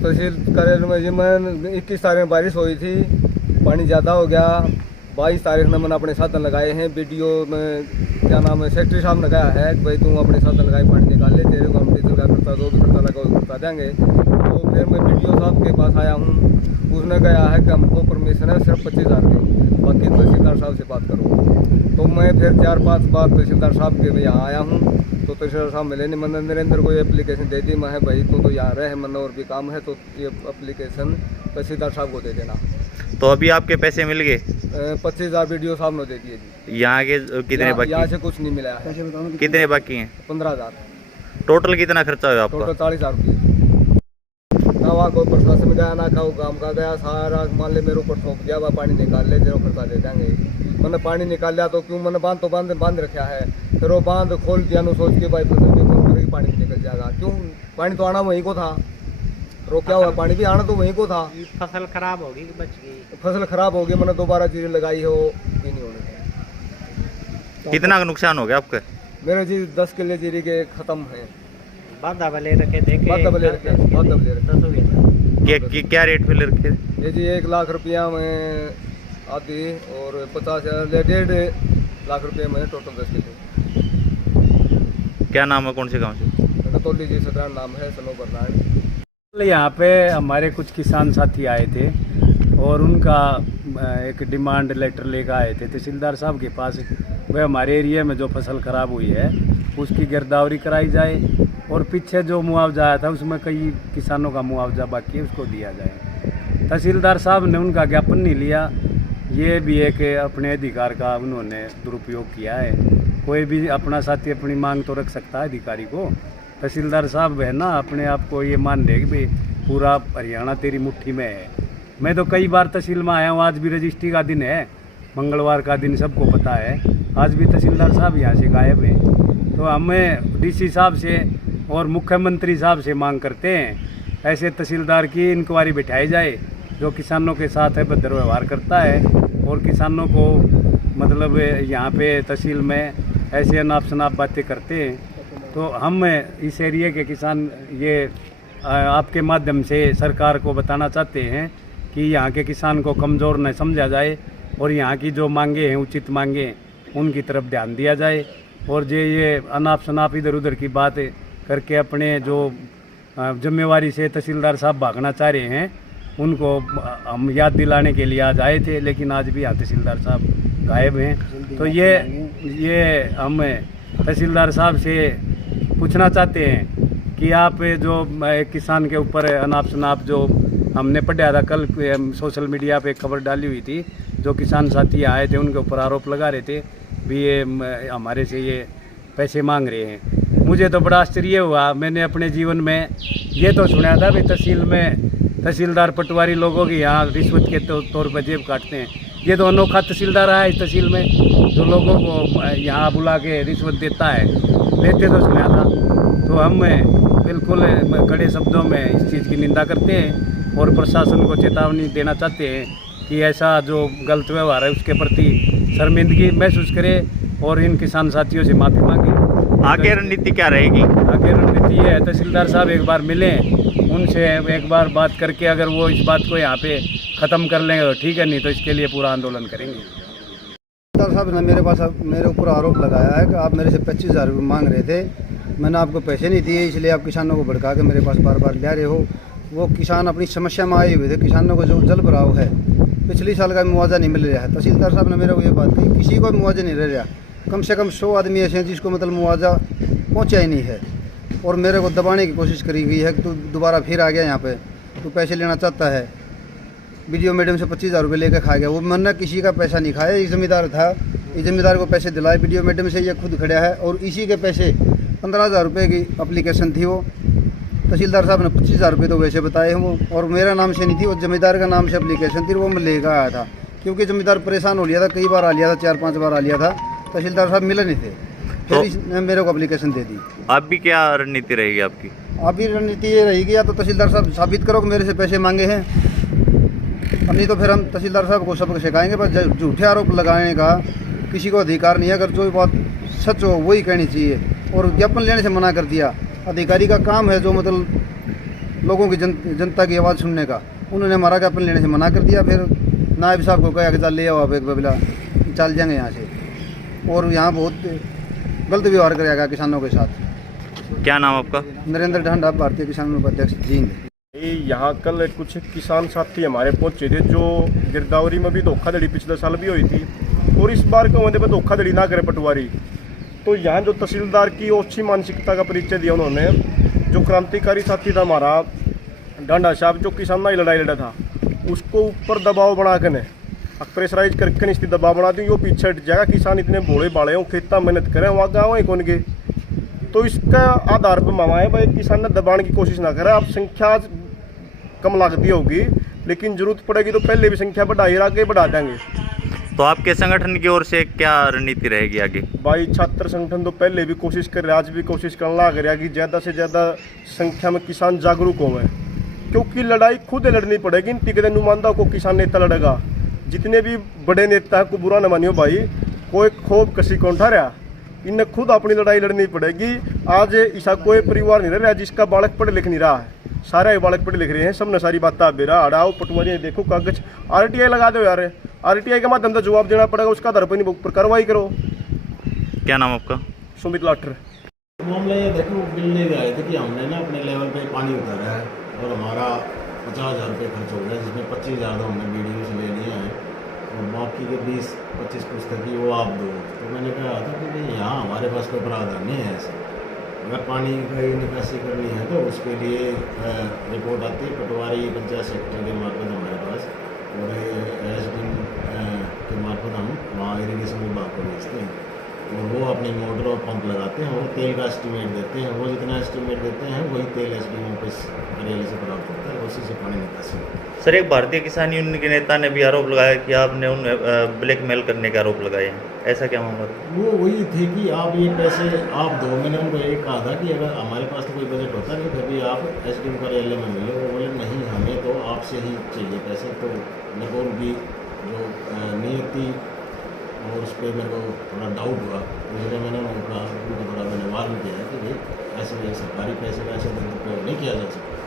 तहसील कार्यालय में 21 तारीख में बारिश हुई थी, पानी ज़्यादा हो गया। 22 तारीख में मैंने अपने साधन लगाए हैं। वीडियो में क्या नाम है सेक्रेटरी साहब ने कहा है कि भाई तुम अपने साधन लगाए पानी निकाल ले, तेरे को हम डीजल का खर्चा जो भी खर्चा लगा वो खर्चा देंगे। तो फिर मैं वीडियो साहब के पास आया हूँ, उसने कहा है कि हमको परमिशन है सिर्फ 25,000 की, बाकी तहसीलदार साहब से बात करो। तो मैं फिर 4-5 बार तहसीलदार साहब के यहाँ आया हूँ, तो तहसीलदार साहब मिले नहीं। मैंने नरेंद्र को ये एप्लीकेशन दे दी, मैं भाई तो यहाँ रहे मैंने और भी काम है, तो ये एप्लीकेशन तहसीलदार साहब को दे देना। तो अभी आपके पैसे मिल गए? 25,000 वीडियो साहब ने दे दिए जी। यहाँ के कितने बाकी? यहाँ से कुछ नहीं मिला है। कितने बाकी हैं? 15,000। टोटल कितना खर्चा हुआ आपका? टोटल 40,000 रुपये। ना वहाँ कोई प्रशासन गया ना खाओ काम का गया, सारा मान ले मेरे ऊपर थोप दिया, वह पानी निकाल ले, जरूर खर्चा दे देंगे। मैंने पानी निकाल लिया तो क्यों, मैंने बांध रखा है, फिर वो बांध खोल दिया नो सोच के भाई पानी निकल जाएगा। क्यों, पानी तो आना वहीं को था, रोका हुआ पानी भी आना तो वहीं को था। फसल खराब होगी कि बच गई? फसल खराब हो गई, मैंने दोबारा चीजें लगाई हो भी नहीं होने। कितना नुकसान हो गया आपका? मेरे जी 10 किले जीरी के खत्म है। बाधा वाले रखे देखे, बाधा वाले रखे। क्या रेट पे ले रखे? ये जी 1 लाख रुपया में आधी और 1.5 लाख रुपये में टोटल 10 किलो। क्या नाम है, कौन से गांव से? कतौली जी सदरान नाम है, सनोवर नारायण। यहाँ पे हमारे कुछ किसान साथी आए थे और उनका एक डिमांड लेटर लेकर आए थे तहसीलदार साहब के पास। वह हमारे एरिया में जो फसल खराब हुई है उसकी गिरदावरी कराई जाए और पीछे जो मुआवजा आया था उसमें कई किसानों का मुआवजा बाकी है उसको दिया जाए। तहसीलदार साहब ने उनका ज्ञापन नहीं लिया, ये भी एक अपने अधिकार का उन्होंने दुरुपयोग किया है। कोई भी अपना साथी अपनी मांग तो रख सकता है अधिकारी को। तहसीलदार साहब है ना अपने आप को ये मान रहे कि भाई पूरा हरियाणा तेरी मुट्ठी में है। मैं तो कई बार तहसील में आया हूँ, आज भी रजिस्ट्री का दिन है, मंगलवार का दिन सबको पता है, आज भी तहसीलदार साहब यहाँ से गायब हैं। तो हमें डीसी साहब से और मुख्यमंत्री साहब से मांग करते हैं ऐसे तहसीलदार की इंक्वायरी बिठाई जाए जो किसानों के साथ है भद्र व्यवहार करता है और किसानों को मतलब यहाँ पे तहसील में ऐसे अनाप शनाप बातें करते हैं। तो हम इस एरिया के किसान ये आपके माध्यम से सरकार को बताना चाहते हैं कि यहाँ के किसान को कमज़ोर न समझा जाए और यहाँ की जो मांगे हैं उचित मांगे उनकी तरफ ध्यान दिया जाए। और ये अनाप शनाप इधर उधर की बात करके अपने जो जिम्मेवारी से तहसीलदार साहब भागना चाह रहे हैं उनको हम याद दिलाने के लिए आज आए थे, लेकिन आज भी यहाँ तहसीलदार साहब गायब हैं। तो ये हम तहसीलदार साहब से पूछना चाहते हैं कि आप जो एक किसान के ऊपर अनाप शनाप जो हमने पढ़ा था कल सोशल मीडिया पे खबर डाली हुई थी, जो किसान साथी आए थे उनके ऊपर आरोप लगा रहे थे भी ये हमारे से ये पैसे मांग रहे हैं। मुझे तो बड़ा आश्चर्य हुआ, मैंने अपने जीवन में ये तो सुना था भी तहसील में तहसीलदार पटवारी लोगों की यहाँ रिश्वत के तौर पर जेब काटते हैं। ये तो अनोखा तहसीलदार आया इस तहसील में जो लोगों को यहाँ बुला के रिश्वत देता है, लेते तो सुना था। तो हम बिल्कुल कड़े शब्दों में इस चीज़ की निंदा करते हैं और प्रशासन को चेतावनी देना चाहते हैं कि ऐसा जो गलत व्यवहार है उसके प्रति शर्मिंदगी महसूस करे और इन किसान साथियों से माफ़ी मांगे। आगे रणनीति क्या रहेगी? आगे रणनीति ये है तहसीलदार साहब एक बार मिलें, उनसे एक बार बात करके अगर वो इस बात को यहाँ पे ख़त्म कर लेंगे तो ठीक है, नहीं तो इसके लिए पूरा आंदोलन करेंगे। तहसीलदार साहब ने मेरे ऊपर आरोप लगाया है कि आप मेरे से 25,000 रुपये मांग रहे थे, मैंने आपको पैसे नहीं दिए इसलिए आप किसानों को भड़का के मेरे पास बार बार ले रहे हो। वो किसान अपनी समस्या में आए हुए थे, किसानों को जो जल भराव है पिछले साल का मुआवजा नहीं मिल रहा है। तहसीलदार साहब ने मेरे को ये बात कही किसी को मुआवजा नहीं रह रहा, कम से कम 100 आदमी ऐसे हैं जिसको मतलब मुआवजा पहुँचा ही नहीं है और मेरे को दबाने की कोशिश करी गई है कि तू दोबारा फिर आ गया यहाँ पे, तू पैसे लेना चाहता है। वीडियो मैडम से 25,000 रुपये लेकर खा गया, वो मैंने किसी का पैसा नहीं खाया, ये जिम्मेदार था, ये जिम्मेदार को पैसे दिलाए वीडियो मैडम से, ये खुद खड़ा है और इसी के पैसे 15,000 रुपये की एप्लीकेशन थी। वो तहसीलदार साहब ने 25,000 रुपये तो वैसे बताए हैं वो, और मेरा नाम से नहीं थी, वो जमींदार का नाम से एप्लीकेशन थी, वो मैं लेकर आया था क्योंकि जमींदार परेशान हो लिया था, कई बार आ लिया था, 4-5 बार आ लिया था, तहसीलदार साहब मिले नहीं थे, फिर इसने मेरे को एप्लीकेशन दे दी। अब भी क्या रणनीति रहेगी आपकी? अभी रणनीति ये रहेगी या तो तहसीलदार साहब साबित करो कि मेरे से पैसे मांगे हैं, नहीं तो फिर हम तहसीलदार साहब को सबक सिखाएंगे। बस झूठे आरोप लगाने का किसी को अधिकार नहीं है, अगर जो बात सच हो वही कहनी चाहिए। और ज्ञापन लेने से मना कर दिया, अधिकारी का काम है जो मतलब लोगों की जनता की आवाज़ सुनने का। उन्होंने हमारा ज्ञापन लेने से मना कर दिया। फिर नायब साहब को कहा कि चल ले आओ आप एक बबिला, चल जाएंगे यहाँ से। और यहाँ बहुत गलत व्यवहार करेगा किसानों के साथ। क्या नाम आपका? नरेंद्र ढांडा, भारतीय किसान उपाध्यक्ष, जींद। यहाँ कल कुछ किसान साथी हमारे पहुंचे थे जो गिरदावरी में भी धोखाधड़ी पिछले साल भी हुई थी और इस बार का वजह पर धोखाधड़ी ना करे पटवारी। तो यहाँ जो तहसीलदार की अच्छी मानसिकता का परिचय दिया उन्होंने। जो क्रांतिकारी साथी था हमारा डांडा साहब, जो किसान ही लड़ाई लड़ा था, उसको ऊपर दबाव बना के ने प्रेशराइज करके इसकी दबाव बना दी। वो पीछे हट जाएगा, किसान इतने भोले भाले हों, खेता मेहनत करें, वहाँ गाँव है कौन के। तो इसका आधार पर मामा है भाई किसान ने दबाने की कोशिश ना करे। आप संख्या कम लागती होगी लेकिन जरूरत पड़ेगी तो पहले भी संख्या बढ़ाई आगे बढ़ा देंगे। तो आपके संगठन की ओर से क्या रणनीति रहेगी आगे? भाई छात्र संगठन तो पहले भी कोशिश कर रहे, आज भी कोशिश करना लग रहा है कि ज़्यादा से ज़्यादा संख्या में किसान जागरूक होंगे, क्योंकि लड़ाई खुद लड़नी पड़ेगी। टिकट नुमाइंदा को किसान नेता लड़ेगा। जितने भी बड़े नेता को बुरा न मानियो भाई, कोई खोब कसी कौन ठा रहा, इन्हें खुद अपनी लड़ाई लड़नी पड़ेगी। आज ऐसा कोई परिवार नहीं रह रहा जिसका बालक पढ़ लिख नहीं रहा है, सारे बालक पढ़े लिख रहे हैं। सबने सारी बात आप बेरा हड़ाओ पटवारी देखो कागज RTI लगा दो यार। RTI के माध्यम से जवाब देना पड़ेगा, उसका आधार पर कार्रवाई करो। क्या नाम आपका? सुमित लाठर। मामला ये देखो, मिलने भी आए थे कि हमने ना अपने लेवल पे पानी उतारा है और हमारा 50,000 रुपये खर्च हो गया, जिसमें 25,000 हमने BDO से ले लिए हैं और बाकी के 20-25 पुस्तक की वो आप दो। तो मैंने कहा था कि भाई यहाँ हमारे पास कोई प्रावधान नहीं है ऐसा। अगर पानी की निकासी करनी है तो उसके लिए रिपोर्ट आती है पटवारी पंचायत सेक्रेटरी के मार्फत हमारे पास, और SDM के मार्फत हम वहाँ इरीगेशन विभाग को भेजते हैं और वो अपने मोटर और पंप लगाते हैं। वो तेल का एस्टीमेट देते हैं, वो जितना एस्टीमेट देते हैं वही तेल SDM ऑफिस कार्यालय से प्राप्त होता है, उसी से पानी निकासी होती है। सर, एक भारतीय किसान यूनियन के नेता ने भी आरोप लगाया कि आपने उन्हें ब्लैकमेल करने के आरोप लगाए हैं, ऐसा क्या मामला? वो वही थे कि आप ये पैसे आप दो। मैंने उनको ये कहा था कि अगर हमारे पास तो कोई बजट होता नहीं तभी आप SDM कार्यालय में मिले। वो बोले नहीं, हमें तो आपसे ही चाहिए पैसे। तो मेरे को उनकी जो नियति और उस पर मेरे को थोड़ा डाउट हुआ, इसलिए मैंने उनको थोड़ा मैंने वार्न किया कि भाई ऐसे सरकारी पैसे का ऐसे दुरुपयोग नहीं किया जा सकता।